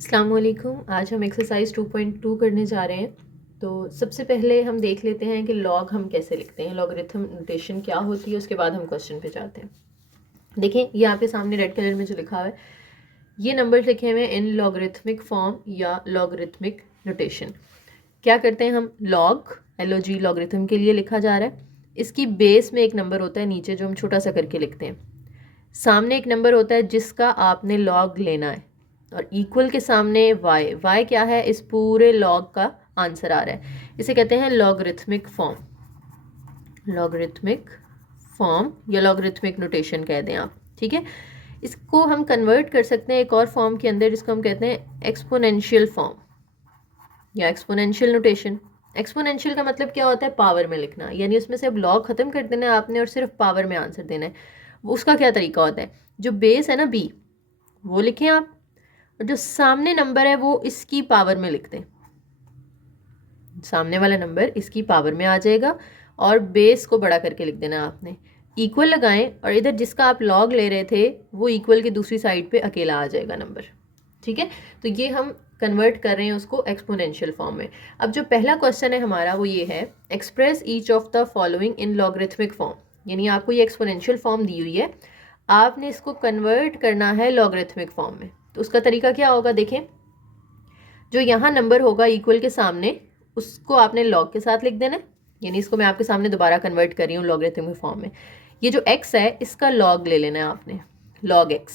अस्सलाम वालेकुम। आज हम एक्सरसाइज 2.2 करने जा रहे हैं। तो सबसे पहले हम देख लेते हैं कि लॉग हम कैसे लिखते हैं, लॉगरिथम नोटेशन क्या होती है, उसके बाद हम क्वेश्चन पे जाते हैं। देखें यहाँ पे सामने रेड कलर में जो लिखा हुआ है, ये नंबर लिखे हुए हैं इन लॉगरिथमिक फॉर्म या लॉगरिथमिक नोटेशन। क्या करते हैं हम, लॉग LOG लॉगरिथम के लिए लिखा जा रहा है। इसकी बेस में एक नंबर होता है नीचे जो हम छोटा सा करके लिखते हैं, सामने एक नंबर होता है जिसका आपने लॉग लेना है, और इक्वल के सामने y क्या है, इस पूरे लॉग का आंसर आ रहा है। इसे कहते हैं लॉगरिथमिक फॉर्म, लॉगरिथमिक फॉर्म या लॉगरिथमिक नोटेशन कह दें आप, ठीक है। इसको हम कन्वर्ट कर सकते हैं एक और फॉर्म के अंदर जिसको हम कहते हैं एक्सपोनेंशियल फॉर्म या एक्सपोनेंशियल नोटेशन। एक्सपोनेंशियल का मतलब क्या होता है, पावर में लिखना, यानी उसमें से अब लॉग खत्म कर देना है आपने और सिर्फ पावर में आंसर देना है। उसका क्या तरीका होता है, जो बेस है ना b, वो लिखें आप, और जो सामने नंबर है वो इसकी पावर में लिख दें। सामने वाला नंबर इसकी पावर में आ जाएगा और बेस को बड़ा करके लिख देना आपने। इक्वल लगाएं और इधर जिसका आप लॉग ले रहे थे वो इक्वल की दूसरी साइड पे अकेला आ जाएगा नंबर, ठीक है। तो ये हम कन्वर्ट कर रहे हैं उसको एक्सपोनेंशियल फॉर्म में। अब जो पहला क्वेश्चन है हमारा वो ये है, express each of the following in logarithmic form. यानी आपको ये एक्सपोनेंशियल फॉर्म दी हुई है, आपने इसको कन्वर्ट करना है लॉगरिथमिक फॉर्म में। तो उसका तरीका क्या होगा, देखें, जो यहाँ नंबर होगा इक्वल के सामने उसको आपने लॉग के साथ लिख देना है। यानी इसको मैं आपके सामने दोबारा कन्वर्ट कर रही हूँ लॉगरिथमिक फॉर्म में। ये जो x है इसका लॉग ले लेना है आपने, log x,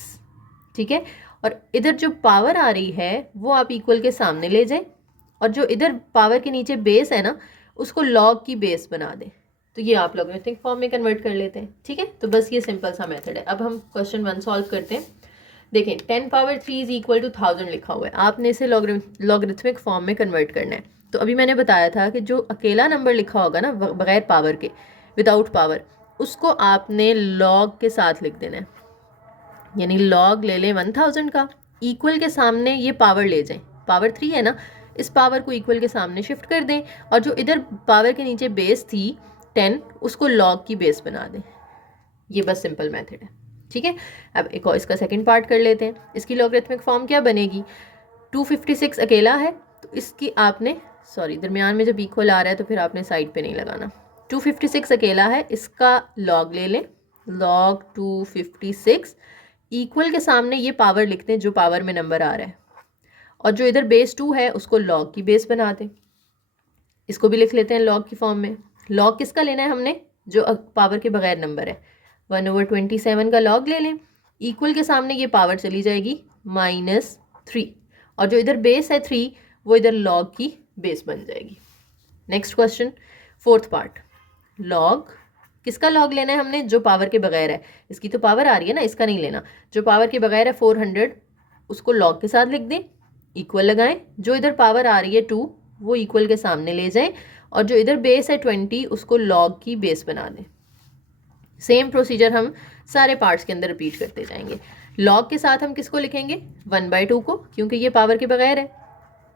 ठीक है। और इधर जो पावर आ रही है वो आप इक्वल के सामने ले जाएं, और जो इधर पावर के नीचे बेस है ना उसको लॉग की बेस बना दें। तो ये आप लॉगरिथमिक फॉर्म में कन्वर्ट कर लेते हैं, ठीक है। तो बस ये सिंपल सा मेथड है। अब हम क्वेश्चन 1 सॉल्व करते हैं। देखें 10 पावर 3 इज इक्वल टू 1000 लिखा हुआ है, आपने इसे लॉगरिथमिक फॉर्म में कन्वर्ट करना है। तो अभी मैंने बताया था कि जो अकेला नंबर लिखा होगा ना बगैर पावर के, विदाउट पावर, उसको आपने लॉग के साथ लिख देना है। यानी लॉग ले लें 1000 का, इक्वल के सामने ये पावर ले जाएं, पावर 3 है ना, इस पावर को इक्वल के सामने शिफ्ट कर दें, और जो इधर पावर के नीचे बेस थी 10 उसको लॉग की बेस बना दें। ये बस सिंपल मेथड है, ठीक है। अब एक और इसका सेकंड पार्ट कर लेते हैं। इसकी लॉगरिथमिक फॉर्म क्या बनेगी, 256 अकेला है तो इसकी आपने, सॉरी दरमियान में जब इक्वल आ रहा है तो फिर आपने साइड पे नहीं लगाना। 256 अकेला है, इसका लॉग ले लें, लॉग 256, इक्वल के सामने ये पावर लिखते हैं जो पावर में नंबर आ रहा है, और जो इधर बेस 2 है उसको लॉग की बेस बना दें। इसको भी लिख लेते हैं लॉग की फॉर्म में। लॉग किसका लेना है हमने, जो पावर के बगैर नंबर है, 1/27 का लॉग ले लें, इक्वल के सामने ये पावर चली जाएगी -3, और जो इधर बेस है 3 वो इधर लॉग की बेस बन जाएगी। Next question, fourth part, log किसका लॉग लेना है हमने, जो पावर के बगैर है। इसकी तो पावर आ रही है ना, इसका नहीं लेना। जो पावर के बगैर है 400 उसको लॉग के साथ लिख दें, इक्वल लगाएं, जो इधर पावर आ रही है 2 वो इक्वल के सामने ले जाएं, और जो इधर बेस है 20 उसको लॉग की बेस बना दें। सेम प्रोसीजर हम सारे पार्ट्स के अंदर रिपीट करते जाएंगे। लॉग के साथ हम किसको लिखेंगे, 1/2 को, क्योंकि ये पावर के बगैर है।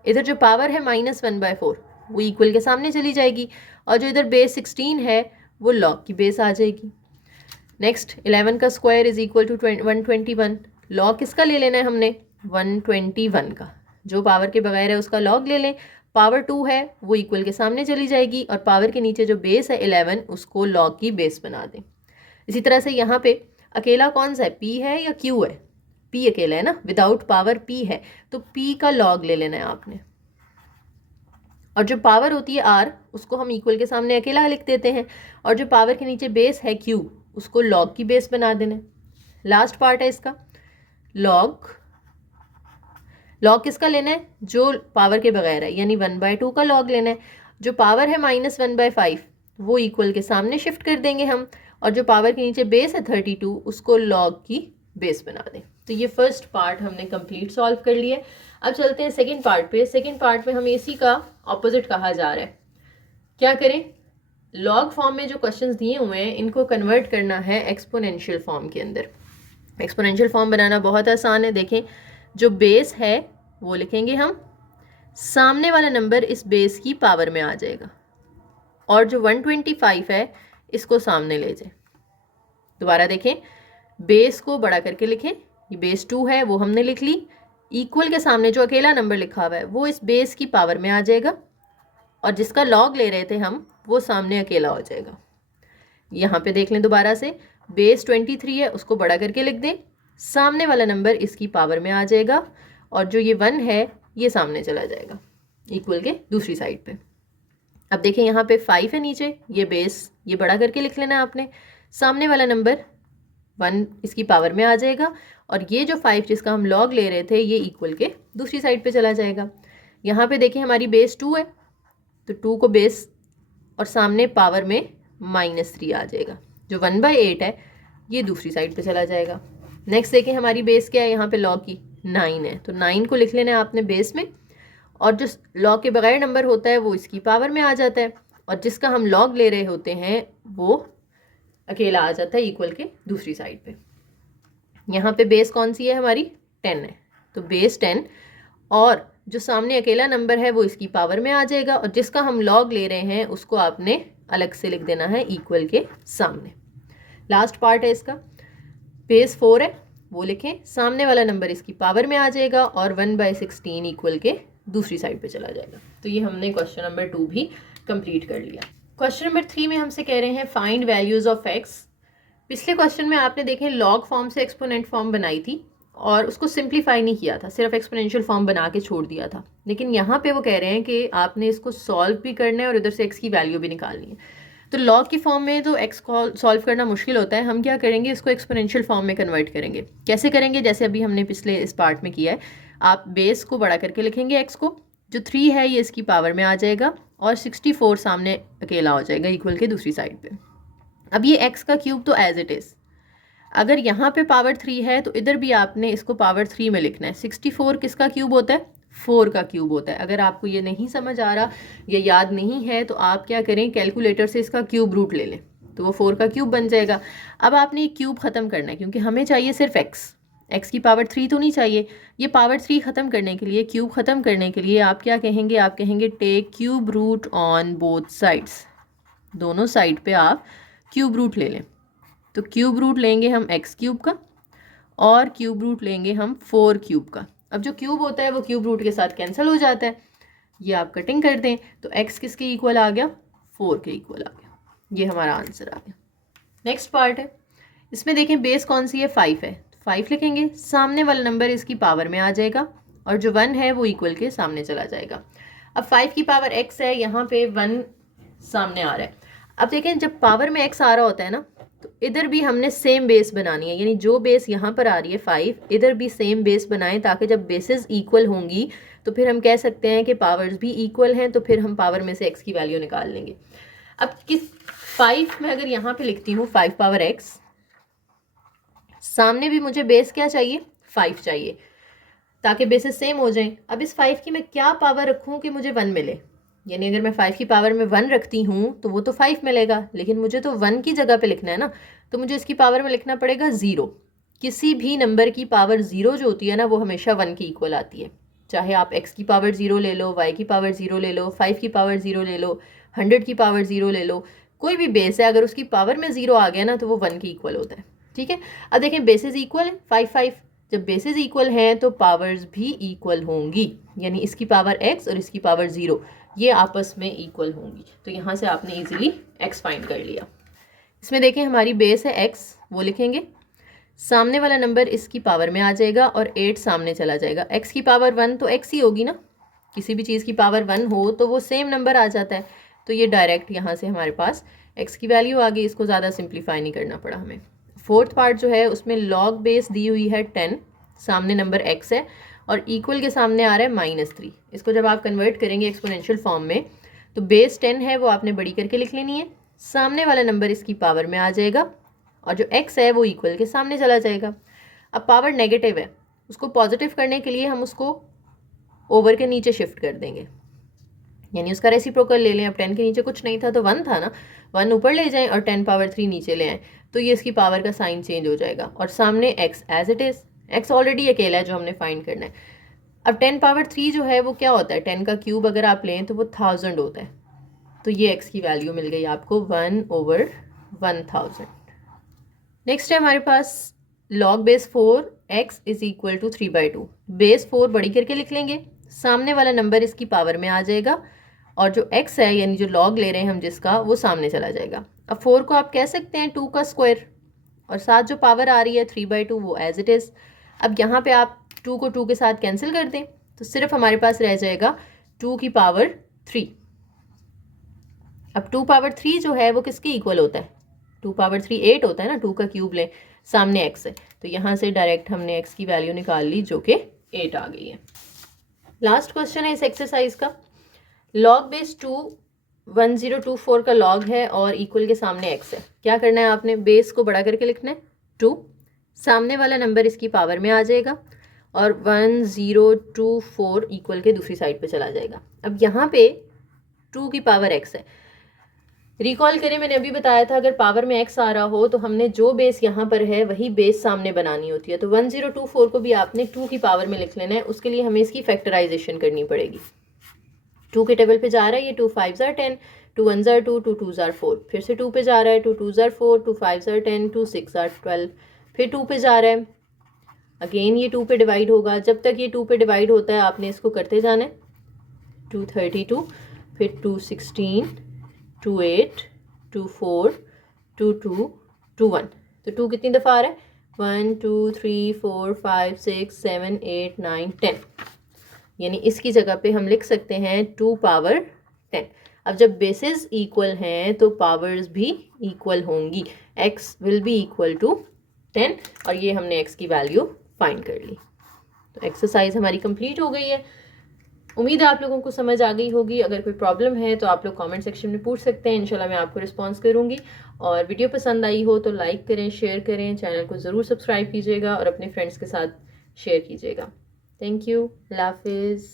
इधर जो पावर है -1/4 वो इक्वल के सामने चली जाएगी, और जो इधर बेस 16 है वो लॉग की बेस आ जाएगी। नेक्स्ट, 11 का square is equal to 121। Log किसका ले लेना है हमने, 121 का, जो पावर के बगैर है उसका लॉग ले लें, पावर 2 है वो इक्वल के सामने चली जाएगी, और पावर के नीचे जो बेस है 11 उसको लॉग की बेस बना दें। इसी तरह से यहाँ पे अकेला कौन सा है, P है या Q है, P अकेला है ना, विदाउट पावर P है, तो P का लॉग ले लेना है आपने, और जो पावर होती है R उसको हम इक्वल के सामने अकेला लिख देते हैं, और जो पावर के नीचे बेस है Q उसको लॉग की बेस बना देना है। लास्ट पार्ट है इसका, लॉग, लॉग किसका लेना है, जो पावर के बगैर है, यानी 1/2 का लॉग लेना है। जो पावर है -1/5 वो इक्वल के सामने शिफ्ट कर देंगे हम, और जो पावर के नीचे बेस है 32 उसको लॉग की बेस बना दें। तो ये फर्स्ट पार्ट हमने कंप्लीट सॉल्व कर लिया। अब चलते हैं सेकंड पार्ट पे। सेकंड पार्ट में हमें इसी का ऑपोजिट कहा जा रहा है। क्या करें, लॉग फॉर्म में जो क्वेश्चंस दिए हुए हैं इनको कन्वर्ट करना है एक्सपोनेंशियल फॉर्म के अंदर। एक्सपोनेंशियल फॉर्म बनाना बहुत आसान है। देखें, जो बेस है वो लिखेंगे हम, सामने वाला नंबर इस बेस की पावर में आ जाएगा, और जो 125 है इसको सामने ले जाए। दोबारा देखें, बेस को बड़ा करके लिखें, ये बेस 2 है वो हमने लिख ली, इक्वल के सामने जो अकेला नंबर लिखा हुआ है वो इस बेस की पावर में आ जाएगा, और जिसका लॉग ले रहे थे हम वो सामने अकेला हो जाएगा। यहाँ पे देख लें दोबारा से, बेस 23 है उसको बड़ा करके लिख दें, सामने वाला नंबर इसकी पावर में आ जाएगा, और जो ये 1 है ये सामने चला जाएगा इक्वल के दूसरी साइड पे। अब देखें यहाँ पे 5 है नीचे, ये बेस ये बड़ा करके लिख लेना है आपने, सामने वाला नंबर 1 इसकी पावर में आ जाएगा, और ये जो 5 जिसका हम लॉग ले रहे थे ये इक्वल के दूसरी साइड पे चला जाएगा। यहाँ पे देखें हमारी बेस 2 है, तो 2 को बेस और सामने पावर में -3 आ जाएगा, जो 1/8 है ये दूसरी साइड पे चला जाएगा। नेक्स्ट देखें हमारी बेस क्या है, यहाँ पे लॉग की 9 है, तो 9 को लिख लेना है आपने बेस में, और जो लॉग के बगैर नंबर होता है वो इसकी पावर में आ जाता है, और जिसका हम लॉग ले रहे होते हैं वो अकेला आ जाता है इक्वल के दूसरी साइड पे। यहाँ पे बेस कौन सी है हमारी 10 है, तो बेस 10 और जो सामने अकेला नंबर है वो इसकी पावर में आ जाएगा, और जिसका हम लॉग ले रहे हैं उसको आपने अलग से लिख देना है इक्वल के सामने। लास्ट पार्ट है इसका, बेस 4 है वो लिखें, सामने वाला नंबर इसकी पावर में आ जाएगा, और 1/16 इक्वल के दूसरी साइड पे चला जाएगा। तो ये हमने क्वेश्चन नंबर 2 भी कंप्लीट कर लिया। क्वेश्चन नंबर 3 में हमसे कह रहे हैं फाइंड वैल्यूज ऑफ एक्स। पिछले क्वेश्चन में आपने देखें लॉग फॉर्म से एक्सपोनेंट फॉर्म बनाई थी और उसको सिंप्लीफाई नहीं किया था, सिर्फ एक्सपोनेंशियल फॉर्म बना के छोड़ दिया था। लेकिन यहाँ पे वो कह रहे हैं कि आपने इसको सॉल्व भी करना है और इधर से एक्स की वैल्यू भी निकालनी है। तो लॉग की फॉर्म में तो एक्स को सॉल्व करना मुश्किल होता है, हम क्या करेंगे इसको एक्सपोनेंशियल फॉर्म में कन्वर्ट करेंगे। कैसे करेंगे, जैसे अभी हमने पिछले इस पार्ट में किया है, आप बेस को बड़ा करके लिखेंगे एक्स को, जो 3 है ये इसकी पावर में आ जाएगा, और 64 सामने अकेला हो जाएगा इक्वल के दूसरी साइड पे। अब ये एक्स का क्यूब तो एज इट इज़, अगर यहाँ पे पावर 3 है तो इधर भी आपने इसको पावर 3 में लिखना है। 64 किसका क्यूब होता है, 4 का क्यूब होता है। अगर आपको ये नहीं समझ आ रहा या याद नहीं है तो आप क्या करें, कैलकुलेटर से इसका क्यूब रूट ले लें, तो वो 4 का क्यूब बन जाएगा। अब आपने ये क्यूब ख़त्म करना है, क्योंकि हमें चाहिए सिर्फ एक्स की पावर 3 तो नहीं चाहिए। ये पावर 3 ख़त्म करने के लिए, क्यूब ख़त्म करने के लिए आप क्या कहेंगे, आप कहेंगे take cube root on both sides, दोनों साइड पे आप क्यूब रूट ले लें। तो क्यूब रूट लेंगे हम एक्स क्यूब का, और क्यूब रूट लेंगे हम 4 क्यूब का। अब जो क्यूब होता है वो क्यूब रूट के साथ कैंसिल हो जाता है, ये आप कटिंग कर दें तो एक्स किसके इक्वल आ गया, 4 के इक्वल आ गया। ये हमारा आंसर आ गया। नेक्स्ट पार्ट है, इसमें देखें बेस कौन सी है, 5 है, तो 5 लिखेंगे, सामने वाला नंबर इसकी पावर में आ जाएगा, और जो 1 है वो इक्वल के सामने चला जाएगा। अब 5 की पावर x है, यहाँ पे 1 सामने आ रहा है। अब देखें जब पावर में x आ रहा होता है ना, तो इधर भी हमने सेम बेस बनानी है, यानी जो बेस यहाँ पर आ रही है 5, इधर भी सेम बेस बनाएं, ताकि जब बेसेस इक्वल होंगी तो फिर हम कह सकते हैं कि पावर्स भी इक्वल हैं, तो फिर हम पावर में से x की वैल्यू निकाल लेंगे। अब किस 5 में अगर यहाँ पे लिखती हूँ 5 पावर x, सामने भी मुझे बेस क्या चाहिए, 5 चाहिए, ताकि बेसेस सेम हो जाएं। अब इस 5 की मैं क्या पावर रखूँ कि मुझे 1 मिले, यानी अगर मैं 5 की पावर में 1 रखती हूँ तो वो तो 5 मिलेगा, लेकिन मुझे तो 1 की जगह पे लिखना है ना, तो मुझे इसकी पावर में लिखना पड़ेगा 0। किसी भी नंबर की पावर 0 जो होती है ना वो हमेशा 1 की इक्वल आती है, चाहे आप x की पावर 0 ले लो, y की पावर 0 ले लो, 5 की पावर 0 ले लो, 100 की पावर 0 ले लो, कोई भी बेस है अगर उसकी पावर में 0 आ गया ना तो वो 1 की इक्वल होता है। ठीक है, अब देखें बेसिस इक्वल है 5, जब बेसिस इक्वल हैं तो पावर्स भी इक्वल होंगी, यानी इसकी पावर x और इसकी पावर 0 ये आपस में इक्वल होंगी। तो यहाँ से आपने इजीली x फाइंड कर लिया। इसमें देखें हमारी बेस है x, वो लिखेंगे, सामने वाला नंबर इसकी पावर में आ जाएगा और 8 सामने चला जाएगा। x की पावर 1 तो x ही होगी ना, किसी भी चीज़ की पावर 1 हो तो वो सेम नंबर आ जाता है, तो ये डायरेक्ट यहाँ से हमारे पास x की वैल्यू आ गई, इसको ज़्यादा सिंप्लीफाई नहीं करना पड़ा हमें। फोर्थ पार्ट जो है उसमें लॉग बेस दी हुई है 10, सामने नंबर x है और इक्वल के सामने आ रहा है -3। इसको जब आप कन्वर्ट करेंगे एक्सपोनेंशियल फॉर्म में तो बेस 10 है वो आपने बड़ी करके लिख लेनी है, सामने वाला नंबर इसकी पावर में आ जाएगा और जो x है वो इक्वल के सामने चला जाएगा। अब पावर नेगेटिव है, उसको पॉजिटिव करने के लिए हम उसको ओवर के नीचे शिफ्ट कर देंगे, यानी उसका रेसिप्रोकल ले लें। अब 10 के नीचे कुछ नहीं था तो 1 था ना, 1 ऊपर ले जाएं और 10 पावर 3 नीचे ले आएँ, तो ये इसकी पावर का साइन चेंज हो जाएगा और सामने x as it is, x already अकेला है जो हमने फाइंड करना है। अब 10 पावर 3 जो है वो क्या होता है, 10 का क्यूब अगर आप लें तो वो 1000 होता है, तो ये x की वैल्यू मिल गई आपको 1/1000। नेक्स्ट है हमारे पास log base 4 x is equal to 3/2। Base 4 बड़ी करके लिख लेंगे, सामने वाला नंबर इसकी पावर में आ जाएगा और जो x है यानी जो लॉग ले रहे हैं हम जिसका, वो सामने चला जाएगा। अब 4 को आप कह सकते हैं 2 का स्क्वायर, और साथ जो पावर आ रही है 3/2 वो एज इट इज़। अब यहाँ पे आप 2 को 2 के साथ कैंसिल कर दें तो सिर्फ हमारे पास रह जाएगा 2 की पावर 3। अब 2 पावर 3 जो है वो किसके इक्वल होता है? 2 पावर 3 8 होता है ना, 2 का क्यूब लें, सामने x है तो यहाँ से डायरेक्ट हमने x की वैल्यू निकाल ली जो कि 8 आ गई है। लास्ट क्वेश्चन है इस एक्सरसाइज का। लॉग बेस 2 1024 का लॉग है और इक्वल के सामने x है। क्या करना है आपने? बेस को बड़ा करके लिखना है 2, सामने वाला नंबर इसकी पावर में आ जाएगा और 1024 इक्वल के दूसरी साइड पे चला जाएगा। अब यहाँ पे 2 की पावर x है। रिकॉल करें, मैंने अभी बताया था अगर पावर में x आ रहा हो तो हमने जो बेस यहाँ पर है वही बेस सामने बनानी होती है। तो 1024 को भी आपने 2 की पावर में लिख लेना है, उसके लिए हमें इसकी फैक्टराइजेशन करनी पड़ेगी। 2 के टेबल पे जा रहा है ये, 2 5s are 10, 2 1s are 2, 2 2s are 4, फिर से 2 पे जा रहा है, 2 2s are 4, 2 5s are 10, 2 6 are 12, फिर 2 पे जा रहा है, अगेन ये 2 पे डिवाइड होगा। जब तक ये 2 पे डिवाइड होता है आपने इसको करते जाना है। 2 32, फिर 2 16, 2 8, 2 4, 2 2, 2 1। तो 2 कितनी दफ़ा आ रहा है? 1 2 3 4 5 6 7 8 9 10, यानी इसकी जगह पे हम लिख सकते हैं 2 पावर 10। अब जब बेसिस इक्वल हैं तो पावर्स भी इक्वल होंगी, x will be equal to 10 और ये हमने x की वैल्यू फाइंड कर ली। तो एक्सरसाइज हमारी कंप्लीट हो गई है। उम्मीद है आप लोगों को समझ आ गई होगी। अगर कोई प्रॉब्लम है तो आप लोग कमेंट सेक्शन में पूछ सकते हैं, इंशाल्लाह मैं आपको रिस्पॉन्स करूंगी। और वीडियो पसंद आई हो तो लाइक करें, शेयर करें, चैनल को ज़रूर सब्सक्राइब कीजिएगा और अपने फ्रेंड्स के साथ शेयर कीजिएगा। थैंक यू, अल्लाह हाफिज़।